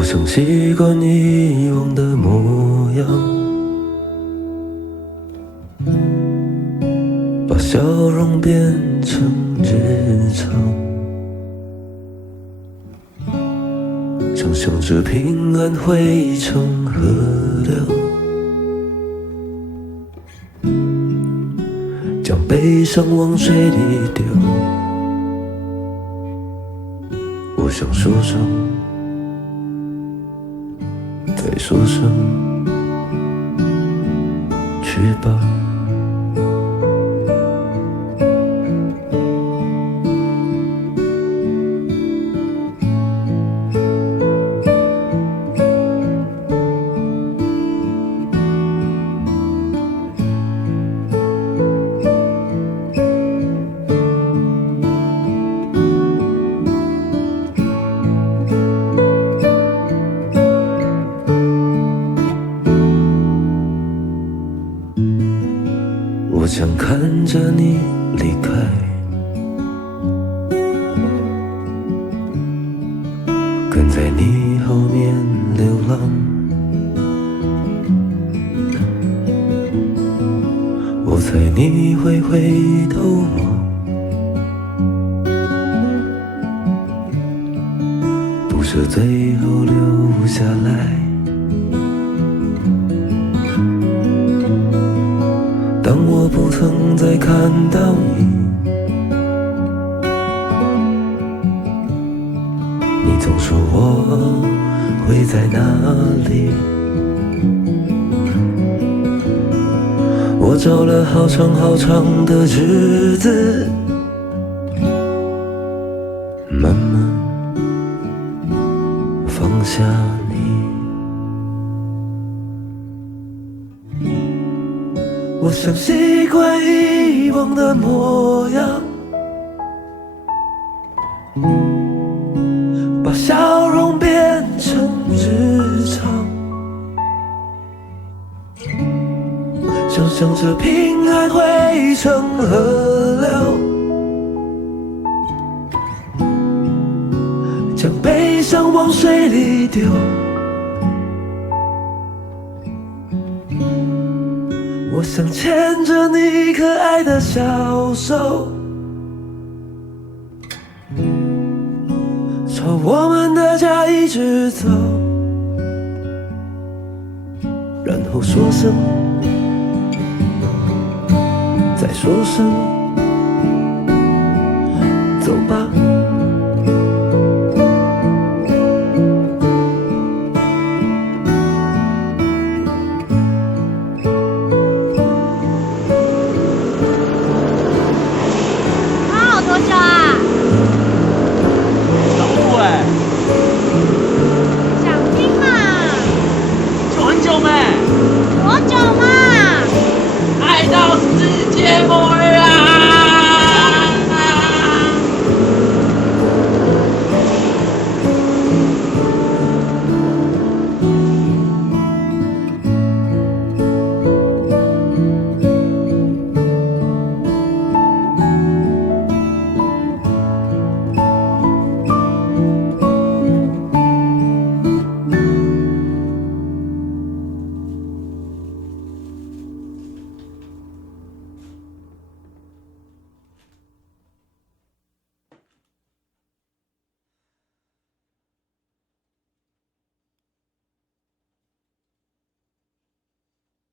我想习惯以往的模样，把笑容变成日常，想象着平安汇成河流，将悲伤往水里丢。我想说声，再说声，去吧。我想看着你离开，跟在你后面流浪，我猜你会回头望，不舍最后留下来。当我不曾再看到你，你总说我会在哪里。我找了好长好长的日子，慢慢放下你。我想习惯以往的模样，把笑容变成日常，想象着平安汇成河流，将悲伤往水里丢。我想牵着你可爱的小手，朝我们的家一直走，然后说声，再说声，走吧。